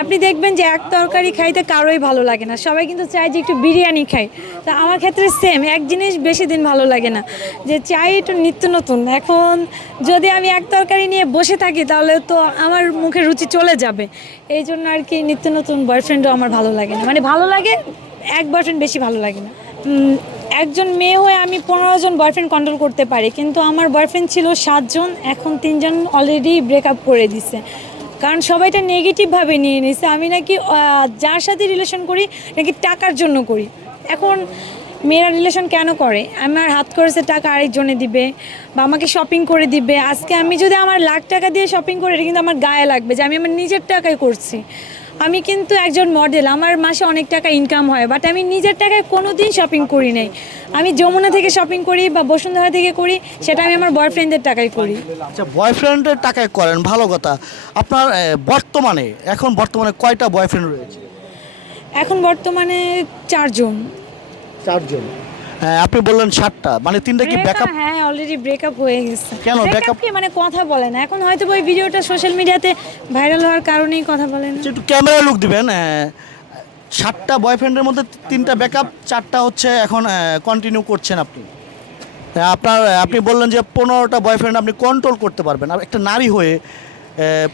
আপনি দেখবেন যে এক তরকারি খাইতে কারোই ভালো লাগে না। সবাই কিন্তু চায় যে একটু বিরিয়ানি খাই। তো আমার ক্ষেত্রে সেম এক জিনিস বেশি দিন ভালো লাগে না। যে চাই একটু নিত্য নতুন। এখন যদি আমি এক তরকারি নিয়ে বসে থাকি, তাহলে তো আমার মুখে রুচি চলে যাবে। এই জন্য আর কি নিত্য নতুন বয়ফ্রেন্ডও আমার ভালো লাগে না। মানে ভালো লাগে, এক বয়ফ্রেন্ড বেশি ভালো লাগে না। একজন মেয়ে হয়ে আমি পনেরো জন বয়ফ্রেন্ড কন্ট্রোল করতে পারি। কিন্তু আমার বয়ফ্রেন্ড ছিল সাতজন, এখন তিনজন অলরেডি ব্রেকআপ করে দিছে। কারণ সবাইটা নেগেটিভভাবে নিয়ে নিছে। আমি নাকি যার সাথে রিলেশন করি, নাকি টাকার জন্য করি। এখন মেয়েরা রিলেশন কেন করে? আমার হাত করেছে টাকা আরেকজনে দিবে বা আমাকে শপিং করে দিবে। আজকে আমি যদি আমার লাখ টাকা দিয়ে শপিং করি, এটা কিন্তু আমার গায়ে লাগবে যে আমি আমার নিজের টাকায় করছি। আমি কিন্তু একজন মডেল আমার মাসে অনেক টাকা ইনকাম হয় বাট আমি নিজের টাকায় কোনো দিন শপিং করি নাই। আমি যমুনা থেকে শপিং করি বা বসুন্ধরা থেকে করি সেটা আমি আমার বয়ফ্রেন্ডের টাকায় করি। আচ্ছা বয়ফ্রেন্ডের টাকায় করেন ভালো কথা। আপনার বর্তমানে এখন বর্তমানে কয়টা বয়ফ্রেন্ড রয়েছে? এখন বর্তমানে চারজন। চারজন। আপনি বললেন সাতটা। মানে তিনটা কি ব্যাকআপ হ্যাঁ অলরেডি ব্রেকআপ হয়ে গেছে। কেন breakup? কি মানে কথা বলে না। এখন হয়তো ওই ভিডিওটা সোশ্যাল মিডিয়াতে ভাইরাল হওয়ার কারণেই কথা বলে না। একটু ক্যামেরা লুক দিবেন সাতটা বয়ফ্রেন্ডের মধ্যে তিনটা ব্যাকআপ চারটা হচ্ছে এখন কন্টিনিউ করছেন আপনি। হ্যাঁ, আপনার আপনি বললেন যে পনেরোটা বয়ফ্রেন্ড আপনি কন্ট্রোল করতে পারবেন। আর একটা নারী হয়ে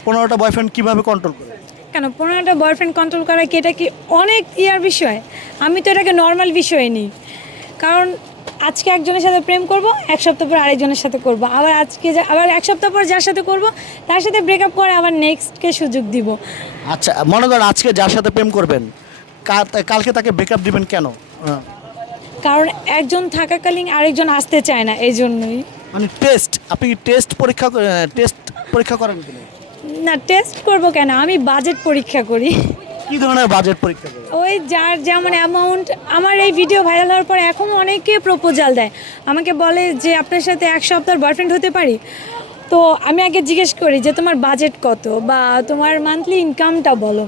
পনেরোটা বয়ফ্রেন্ড কীভাবে কন্ট্রোল করে কেন পনেরোটা বয়ফ্রেন্ড কন্ট্রোল করা কি এটা কি অনেক ইয়ার বিষয়? আমি তো এটাকে নর্মাল বিষয় নিই। কারণ আজকে একজনের সাথে প্রেম করব এক সপ্তাহ পর আরেকজনের সাথে করব। আবার আজকে আবার এক সপ্তাহ পর যার সাথে করব তার সাথে ব্রেকআপ করে আবার নেক্সটকে সুযোগ দিব। আচ্ছা মনে করেন আজকে যার সাথে প্রেম করবেন কালকে তাকে ব্রেকআপ দিবেন কেন? হ্যাঁ। কারণ একজন থাকাকালীন আরেকজন আসতে চায় না এই জন্যই মানে টেস্ট আপনি কি টেস্ট পরীক্ষা টেস্ট পরীক্ষা করেন না? টেস্ট করব কেন? আমি বাজেট পরীক্ষা করি। কি ধরনের বাজেট পরীক্ষা করবে ওই যার যেমন অ্যামাউন্ট আমার এই ভিডিও ভাইরাল হওয়ার পর এখন অনেকে প্রপোজাল দেয়। আমাকে বলে যে, আপনার সাথে এক সপ্তাহ বয়ফ্রেন্ড হতে পারি? তো আমি আগে জিজ্ঞেস করি যে, তোমার বাজেট কত? বা, তোমার মান্থলি ইনকামটা বলো।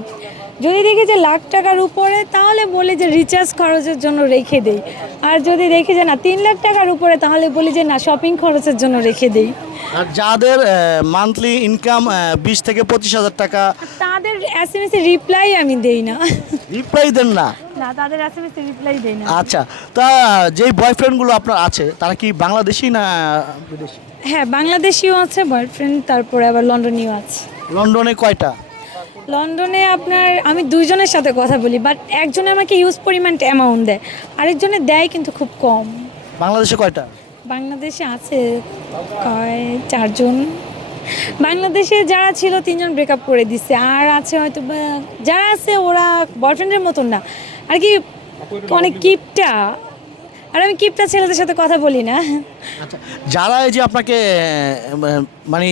যদি দেখি যে লাখ টাকার উপরে তাহলে বলি যে রিচার্জ খরচের জন্য রেখে দেই। আর যদি দেখি যে না তিন লাখ টাকার উপরে তাহলে বলি যে না শপিং খরচের জন্য রেখে দেই। আর যাদের মান্থলি ইনকাম বিশ থেকে পঁচিশ হাজার টাকা তাদের এস এম এস রিপ্লাই আমি দেই না। রিপ্লাই দেন না? না তাদের এস এম এসে রিপ্লাই দেই না। আচ্ছা তা যেই বয়ফ্রেন্ডগুলো আপনার আছে তারা কি বাংলাদেশি না বিদেশি? হ্যাঁ বাংলাদেশিও আছে বয়ফ্রেন্ড তারপরে আবার লন্ডনীয় আছে। লন্ডনে কয়টা? লন্ডনে আপনার আমি দুইজনের সাথে কথা বলি বাট একজনে আমাকে ইউজ পরিমাণ অ্যামাউন্ট দেয় আরেকজনে দেয় কিন্তু খুব কম। বাংলাদেশে কয়টা? বাংলাদেশে আছে কয় চারজন। বাংলাদেশে যারা ছিল তিনজন ব্রেকআপ করে দিচ্ছে আর আছে হয়তো যারা আছে ওরা বয়ফ্রেন্ডের মতন না। আর কি অনেক কিপটা। আর আমি কিপটা ছেলেদের সাথে কথা বলি না। আচ্ছা যারা এই যে আপনাকে মানে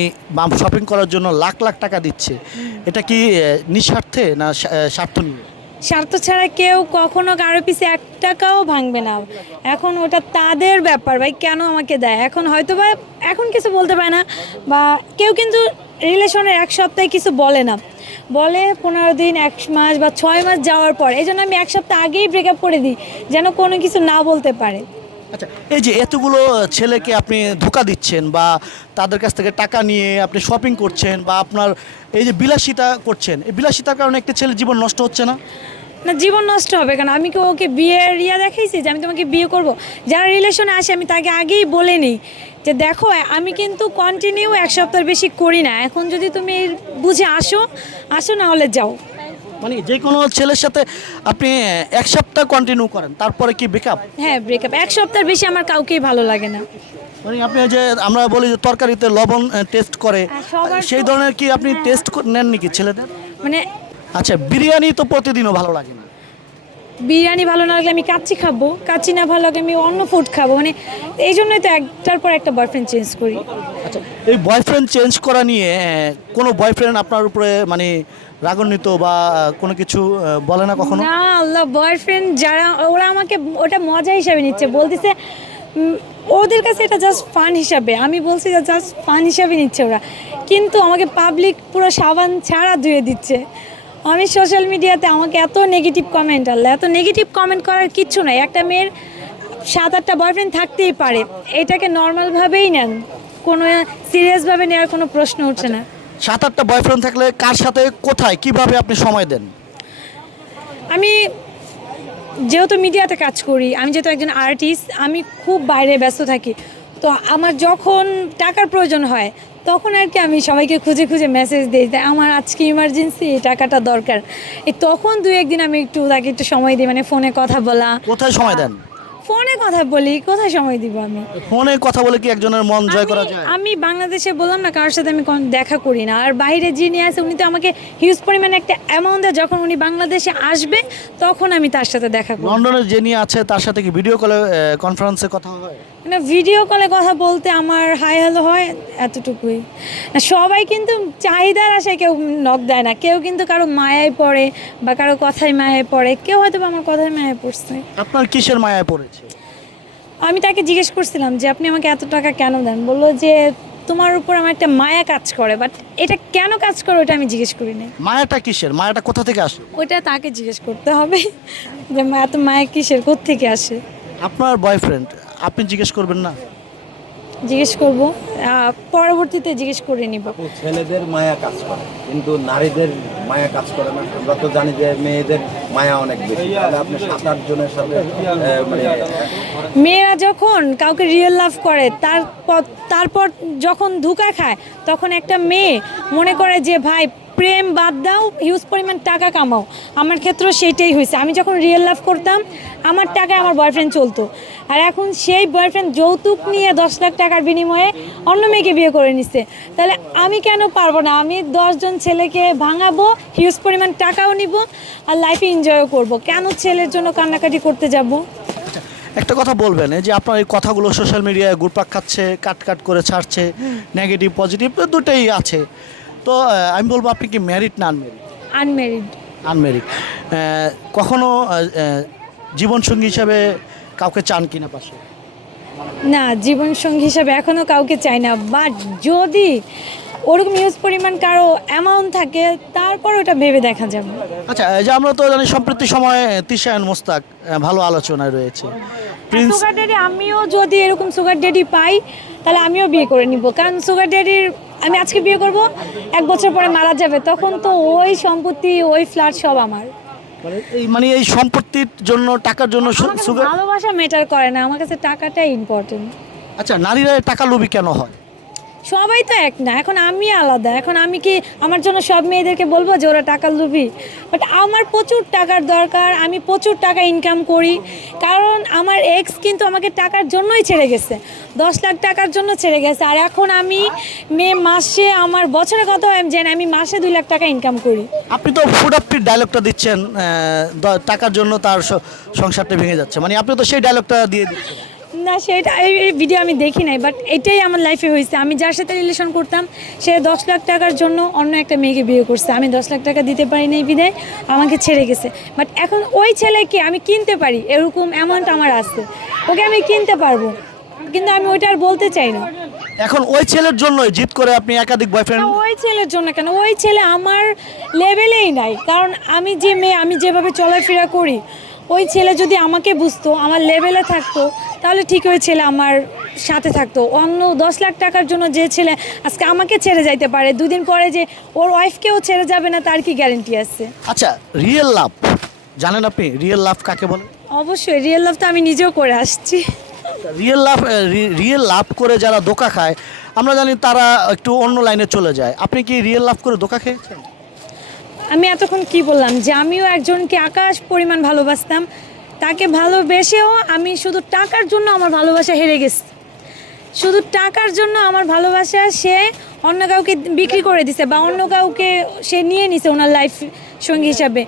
শপিং করার জন্য লাখ লাখ টাকা দিচ্ছে এটা কি নিঃস্বার্থে না স্বার্থ নিয়ে স্বার্থ ছাড়া কেউ কখনো কারও পিছে এক টাকাও ভাঙবে না। এখন ওটা তাদের ব্যাপার ভাই কেন আমাকে দেয়? এখন হয়তো বা এখন কিছু বলতে পারে না বা কেউ কিন্তু রিলেশনের এক সপ্তাহে কিছু বলে না। বলে পনেরো দিন, এক মাস বা ছয় মাস যাওয়ার পর। এই জন্য আমি এক সপ্তাহ আগেই ব্রেকআপ করে দিই, যেন কোনো কিছু না বলতে পারে। আচ্ছা এই যে এতগুলো ছেলেকে আপনি ধোকা দিচ্ছেন বা তাদের কাছ থেকে টাকা নিয়ে আপনি শপিং করছেন বা আপনার এই যে বিলাসিতা করছেন, এই বিলাসিতার কারণে একটা ছেলের জীবন নষ্ট হচ্ছে না? না জীবন নষ্ট হবে কেন? আমি কি ওকে বিয়ের ইয়া দেখাইছি যে আমি তোমাকে বিয়ে করব? যারা রিলেশনে আসে আমি তাকে আগেই বলে নিই যে দেখো আমি কিন্তু কন্টিনিউ এক সপ্তাহ বেশি করি না। এখন যদি তুমি বুঝে আসো আসো না হলে যাও। মানে যে কোনো ছেলের সাথে আপনি এক সপ্তাহ কন্টিনিউ করেন তারপরে কি ব্রেকআপ হ্যাঁ ব্রেকআপ এক সপ্তাহ বেশি আমার কাউকেই ভালো লাগে না। মানে আপনি যে আমরা বলি যে তরকারিতে লবণ টেস্ট করে হ্যাঁ, সেই ধরনের কি আপনি টেস্ট নেন নাকি ছেলেদের? মানে আচ্ছা বিরিয়ানি তো প্রতিদিনও ভালো লাগে না। বিরিয়ানি ভালো না লাগলে আমি কাচ্চি খাব কাচ্চি না ভালো লাগে আমি অন্য ফুড খাব। মানে এই জন্যই তো একটার পর একটা বয়ফ্রেন্ড চেঞ্জ করি। আচ্ছা এই বয়ফ্রেন্ড চেঞ্জ করা নিয়ে কোনো বয়ফ্রেন্ড আপনার উপরে মানে রাগান্বিত বা কোনো কিছু বলে না কখনো? না আল্লাহ বয়ফ্রেন্ড যারা ওরা আমাকে ওটা মজা হিসাবে নিচ্ছে। বলতেছে ওদের কাছে এটা জাস্ট ফান হিসাবে। আমি বলছি যে জাস্ট ফান হিসাবে নিচ্ছে ওরা। কিন্তু আমাকে পাবলিক পুরো সাবান ছাড়া ধুয়ে দিচ্ছে। আমি সোশ্যাল মিডিয়াতে আমাকে এত নেগেটিভ কমেন্ট আল্লাহ এত নেগেটিভ কমেন্ট করার কিচ্ছু নাই। একটা মেয়ের সাত আটটা বয়ফ্রেন্ড থাকতেই পারে এটাকে নর্মালভাবেই নেন। কোনো সিরিয়াসভাবে নেওয়ার কোনো প্রশ্ন উঠছে না। সাত আটটা বয়ফ্রেন্ড থাকলে কার সাথে কোথায় কীভাবে আপনি সময় দেন? আমি যেহেতু মিডিয়াতে কাজ করি আমি যেহেতু একজন আর্টিস্ট আমি খুব বাইরে ব্যস্ত থাকি। তো আমার যখন টাকার প্রয়োজন হয় তখন আর কি আমি সবাইকে খুঁজে খুঁজে মেসেজ দিই যে আমার আজকে ইমার্জেন্সি এই টাকাটা দরকার। এই তখন দু একদিন আমি একটু তাকে একটু সময় দিই মানে ফোনে কথা বলা। কোথায় সময় দেন? ফোনে কথা বলি কোথায় সময় দিব আমি? ফোনে কথা বলে কি একজনের মন জয় করা যায়? আমি বাংলাদেশে বললাম না কারোর সাথে আমি কোনো দেখা করি না। আর বাইরে যিনি আছে উনি তো আমাকে হিউজ পরিমাণে একটা অ্যামাউন্ট দেয়। যখন উনি বাংলাদেশে আসবে তখন আমি তার সাথে দেখা করি। লন্ডনে যে নিয়ে আছে তার সাথে কি ভিডিও কলে কনফারেন্সে কথা হয়? মানে ভিডিও কলে কথা বলতে আমার হাই হ্যালো হয় এতটুকুই। না সবাই কিন্তু চাহিদার আশায় কেউ নক দেয় না। কেউ কিন্তু কারও মায়ায় পড়ে বা কারও কথায় মায়ায় পড়ে। কেউ হয়তো বা আমার কথায় মায়ায় পড়ছে। আপনার কিসের মায়ায় পড়েছে আমি তাকে জিজ্ঞেস করছিলাম যে আপনি আমাকে এত টাকা কেন দেন? বলল যে তোমার উপর আমার একটা মায়া কাজ করে বাট এটা কেন কাজ করে ওটা আমি জিজ্ঞেস করিনি মায়াটা কিসের? মায়াটা কোথা থেকে আসে? ওটা তাকে জিজ্ঞেস করতে হবে যে মা এত মায়া কিসের? থেকে আসে? আপনার বয়ফ্রেন্ড আপনি জিজ্ঞেস করবেন না? জিজ্ঞেস করব। পরবর্তীতে জিজ্ঞেস করে নিব। ছেলেদের মায়া কাজ করে। কিন্তু নারীদের মায়া কাজ করে না। আমরা তো জানি যে মেয়েদের মায়া অনেক বেশি। তাহলে আপনি সাত আট জনের সাথে মানে মেয়েরা যখন কাউকে রিয়েল লাভ করে, তারপর তারপর যখন ধোঁকা খায়, তখন একটা মেয়ে মনে করে যে, ভাই প্রেম বাদ দাও হিউজ পরিমাণ টাকা কামাও। আমার ক্ষেত্রেও সেইটাই হয়েছে। আমি যখন রিয়েল লাভ করতাম, আমার টাকায় আমার বয়ফ্রেন্ড চলতো। আর এখন সেই বয়ফ্রেন্ড যৌতুক নিয়ে দশ লাখ টাকার বিনিময়ে অন্য মেয়েকে বিয়ে করে নিচ্ছে তাহলে আমি কেন পারব না? আমি দশজন ছেলেকে ভাঙাবো হিউজ পরিমাণ টাকাও নিব আর লাইফে এনজয়ও করব। কেন ছেলের জন্য কান্নাকাটি করতে যাব? একটা কথা বলবেন যে আপনার এই কথাগুলো সোশ্যাল মিডিয়ায় ঘুরপাক খাচ্ছে, কাট কাট করে ছাড়ছে নেগেটিভ পজিটিভ দুটোই আছে। তো আমি বলব আপনি কি ম্যারিড না আনম্যারিড আনমেরিড আনম্যারিড কখনো জীবনসঙ্গী হিসাবে কাউকে চান কিনা পাশে? না জীবন সঙ্গী হিসাবে এখনও কাউকে চাই না বাট যদি ওরকম ইউজ পরিমাণ কারও অ্যামাউন্ট থাকে তারপর ওটা ভেবে দেখা যাবে। আচ্ছা যে আমরা তো জানি সম্প্রতি সময়ে তিশায়ন মোস্তাক ভালো আলোচনায় রয়েছে। প্রিন্স সুগার ড্যাডি আমিও যদি এরকম সুগার ড্যাডি পাই তাহলে আমিও বিয়ে করে নিব কারণ সুগার ড্যাডির আমি আজকে বিয়ে করব এক বছর পরে মারা যাবে তখন তো ওই সম্পত্তি ওই ফ্ল্যাট সব আমার। মানে এই মানে এই সম্পত্তির জন্য টাকার জন্য সুগার ভালোবাসা মেটার করে না আমার কাছে টাকাটাই ইম্পর্টেন্ট আচ্ছা নারীরা টাকা লোভী কেন হয়? সবাই তো এক না, এখন আমি আলাদা। এখন আমি কি আমার জন্য সব মেয়েদেরকে বলব যে ওরা টাকা লুবি? বাট আমার প্রচুর টাকার দরকার, আমি প্রচুর টাকা ইনকাম করি। কারণ আমার এক্স কিন্তু আমাকে টাকার জন্যই ছেড়ে গেছে। দশ লাখ টাকার জন্য ছেড়ে গেছে। আর এখন আমি মে মাসে আমার বছরে কত আমি জানি আমি মাসে দুই লাখ টাকা ইনকাম করি। আপনি তো ফুড ডায়লগটা দিচ্ছেন টাকার জন্য তার সংসারটা ভেঙে যাচ্ছে। মানে আপনি তো সেই ডায়লগটা দিয়ে দিচ্ছেন। না সেটা এই ভিডিও আমি দেখি নাই বাট এটাই আমার লাইফে হয়েছে। আমি যার সাথে রিলেশন করতাম সে দশ লাখ টাকার জন্য অন্য একটা মেয়েকে বিয়ে করছে। আমি দশ লাখ টাকা দিতে পারি নাই বিদায় আমাকে ছেড়ে গেছে। বাট এখন ওই ছেলেকে আমি কিনতে পারি এরকম অ্যামাউন্ট আমার আছে। ওকে আমি কিনতে পারব কিন্তু আমি ওইটা আর বলতে চাই না। এখন ওই ছেলের জন্যই জিত করে আপনি একাধিক বয়ফ্রেন্ড ওই ছেলের জন্য কেন? ওই ছেলে আমার লেভেলেই নাই। কারণ আমি যে মেয়ে আমি যেভাবে চলাফেরা করি ওই ছেলে যদি আমাকে বুঝতো আমার লেভেলে থাকতো তাহলে ঠিক ওই ছেলে আমার সাথে থাকতো। অন্য দশ লাখ টাকার জন্য যে ছেলে আজকে আমাকে ছেড়ে যাইতে পারে দুদিন পরে যে ওর ওয়াইফকেও ছেড়ে যাবে না তার কি গ্যারেন্টি আছে? আচ্ছা রিয়েল লাভ জানেন আপনি রিয়েল লাভ কাকে বলে? অবশ্যই রিয়েল লাভ তো আমি নিজেও করে আসছি। রিয়েল লাভ রিয়েল লাভ করে যারা দোকা খায় আমরা জানি তারা একটু অন্য লাইনে চলে যায়। আপনি কি রিয়েল লাভ করে দোকা খেয়েছেন? আমি এতক্ষণ কি বললাম? যে আমিও একজনকে আকাশ পরিমাণ ভালোবাসতাম। তাকে ভালোবেসেও আমি শুধু টাকার জন্য আমার ভালোবাসা হেরে গেছি। শুধু টাকার জন্য আমার ভালোবাসা সে অন্য কাউকে বিক্রি করে দিছে বা অন্য কাউকে সে নিয়ে নিছে ওনার লাইফ সঙ্গী হিসাবে।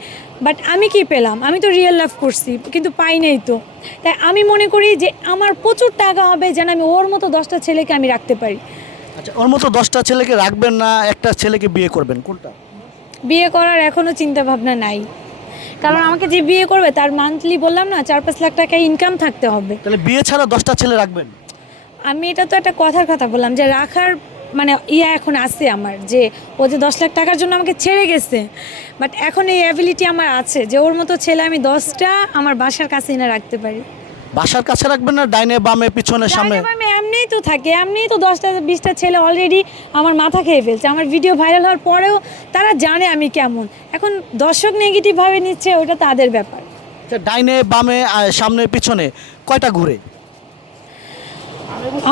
বাট আমি কি পেলাম? আমি তো রিয়েল লাভ করছি, কিন্তু পাই নাই তো। তাই আমি মনে করি যে আমার প্রচুর টাকা হবে যেন আমি ওর মতো দশটা ছেলেকে আমি রাখতে পারি। আচ্ছা ওর মতো দশটা ছেলেকে রাখবেন না, একটা ছেলেকে বিয়ে করবেন, কোনটা? বিয়ে করার এখনও চিন্তা ভাবনা নাই। কারণ আমাকে যে বিয়ে করবে তার মান্থলি বললাম না চার পাঁচ লাখ টাকা ইনকাম থাকতে হবে। তাহলে বিয়ে ছাড়া দশটা ছেলে রাখবেন? আমি এটা তো একটা কথার কথা বললাম যে রাখার মানে ইয়া এখন আছে আমার যে ও যে দশ লাখ টাকার জন্য আমাকে ছেড়ে গেছে। বাট এখন এই অ্যাবিলিটি আমার আছে যে ওর মতো ছেলে আমি দশটা আমার বাসার কাছে এনে রাখতে পারি। বাসার কাছে রাখবেন না ডাইনে বামে পিছনে সামনে? বামে এমনিই তো থাকে এমনিই তো দশটা বিশটা ছেলে অলরেডি আমার মাথা খেয়ে ফেলছে। আমার ভিডিও ভাইরাল হওয়ার পরেও তারা জানে আমি কেমন। এখন দর্শক নেগেটিভভাবে নিচ্ছে ওটা তাদের ব্যাপার। আচ্ছা, ডাইনে বামে সামনে পিছনে কয়টা ঘুরে?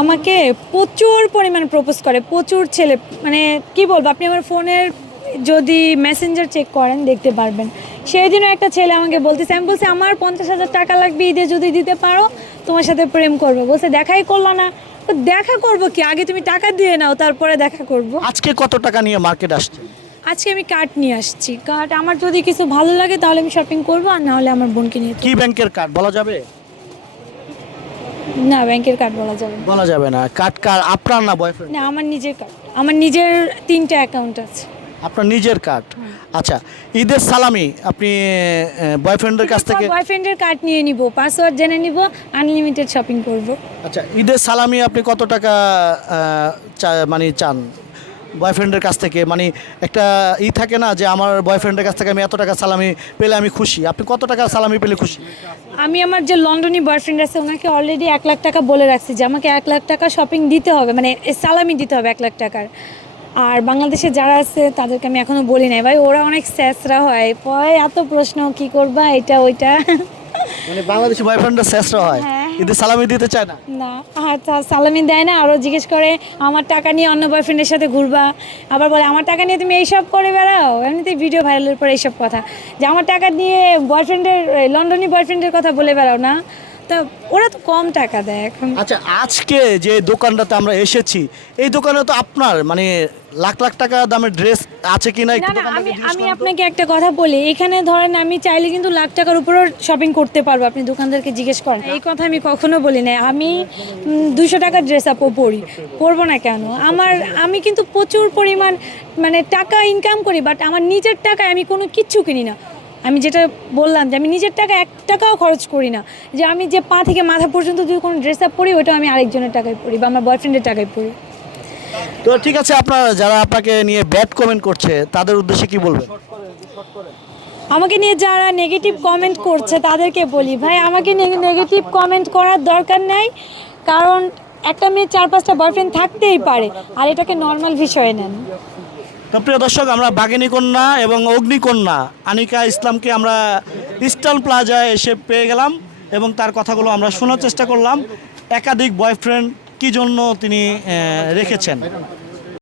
আমাকে প্রচুর পরিমাণ প্রপোজ করে প্রচুর ছেলে মানে কি বলব আপনি আমার ফোনের যদি মেসেঞ্জার চেক করেন দেখতে পারবেন। সেই দিনও একটা ছেলে আমাকে বলতেছে আমি বলছি আমার পঞ্চাশ হাজার টাকা লাগবে ঈদে যদি দিতে পারো তোমার সাথে প্রেম করব। বলছে দেখাই করল না। তো দেখা করব কি? আগে তুমি টাকা দিয়ে নাও তারপরে দেখা করব। আজকে কত টাকা নিয়ে মার্কেট আসছে? আজকে আমি কার্ড নিয়ে আসছি। কার্ড আমার যদি কিছু ভালো লাগে তাহলে আমি শপিং করব আর না হলে আমার বোনকে নিয়ে কি ব্যাংকের কার্ড বলা যাবে? না ব্যাংকের কার্ড বলা যাবে বলা যাবে না। কার্ড কার? আপনার না বয়ফ্রেন্ড না আমার নিজের কার্ড। আমার নিজের তিনটে অ্যাকাউন্ট আছে। আপনার নিজের কার্ড আচ্ছা ঈদের সালামি আপনি বয়ফ্রেন্ডের কাছ থেকে? বয়ফ্রেন্ডের কার্ড নিয়ে নিব পাসওয়ার্ড জেনে নিব আনলিমিটেড শপিং করব। আচ্ছা ঈদের সালামি আপনি কত টাকা মানে চান? বয়ফ্রেন্ডের কাছ থেকে মানে একটা ই থাকে না যে আমার বয়ফ্রেন্ডের কাছ থেকে আমি এত টাকা সালামি পেলে আমি খুশি। আপনি কত টাকা সালামি পেলে খুশি? আমি আমার যে লন্ডনি বয়ফ্রেন্ড আছে ওনাকে অলরেডি এক লাখ টাকা বলে রাখছি যে আমাকে এক লাখ টাকা শপিং দিতে হবে মানে সালামি দিতে হবে এক লাখ টাকার। আর বাংলাদেশে যারা আছে তাদেরকে আমি এখনও বলি নাই। ভাই ওরা অনেক স্যাসরা হয়। পয় এত প্রশ্ন কি করবা এটা ওইটা? মানে বাংলাদেশি বয়ফ্রেন্ডের শেষরা হয় হ্যাঁ। ঈদের সালামি দিতে চায় না। না আচ্ছা সালামি দেয় না আরও জিজ্ঞেস করে আমার টাকা নিয়ে অন্য বয়ফ্রেন্ডের সাথে ঘুরবা? আবার বলে আমার টাকা নিয়ে তুমি এইসব করে বেড়াও? এমনিতেই ভিডিও ভাইরালের পরে এইসব কথা। যে আমার টাকা নিয়ে বয়ফ্রেন্ডের লন্ডনি বয়ফ্রেন্ডের কথা বলে বেড়াও না? তা ওরা তো কম টাকা দেয় এখন। আচ্ছা আজকে যে দোকানটাতে আমরা এসেছি এই দোকানে তো আপনার মানে লাখ লাখ টাকা দামের ড্রেস আছে কি না? আমি আমি আপনাকে একটা কথা বলি এখানে ধরেন আমি চাইলে কিন্তু লাখ টাকার উপরেও শপিং করতে পারব আপনি দোকানদারকে জিজ্ঞেস করেন। এই কথা আমি কখনো বলি না আমি দুশো টাকার ড্রেস আপও পরি পরবো না কেন? আমার আমি কিন্তু প্রচুর পরিমাণ মানে টাকা ইনকাম করি বাট আমার নিজের টাকায় আমি কোনো কিচ্ছু কিনি না। আমি যেটা বললাম যে আমি নিজের টাকা এক টাকাও খরচ করি না। যে আমি যে পা থেকে মাথা পর্যন্ত যদি কোনো ড্রেস আপ পরি ওটা আমি আরেকজনের টাকায় পরি বা আমার বয়ফ্রেন্ডের টাকায় পরি। তো ঠিক আছে আপনার যারা আপনাকে নিয়ে ব্যাড কমেন্ট করছে তাদের উদ্দেশ্যে কি বলবেন? আমাকে নিয়ে যারা নেগেটিভ কমেন্ট করছে তাদেরকে বলি ভাই আমাকে নিয়ে নেগেটিভ কমেন্ট করার দরকার নেই। কারণ একটা মেয়ে চার পাঁচটা বয়ফ্রেন্ড থাকতেই পারে। আর এটাকে নর্মাল বিষয়ে নেন। তো প্রিয় দর্শক, আমরা বাগিনী কন্যা এবং অগ্নিকন্যা আনিকা ইসলামকে আমরা ইস্টার্ন প্লাজায় এসে পেয়ে গেলাম এবং তার কথাগুলো আমরা শোনার চেষ্টা করলাম। একাধিক বয়ফ্রেন্ড কি জন্য তিনি রেখেছেন?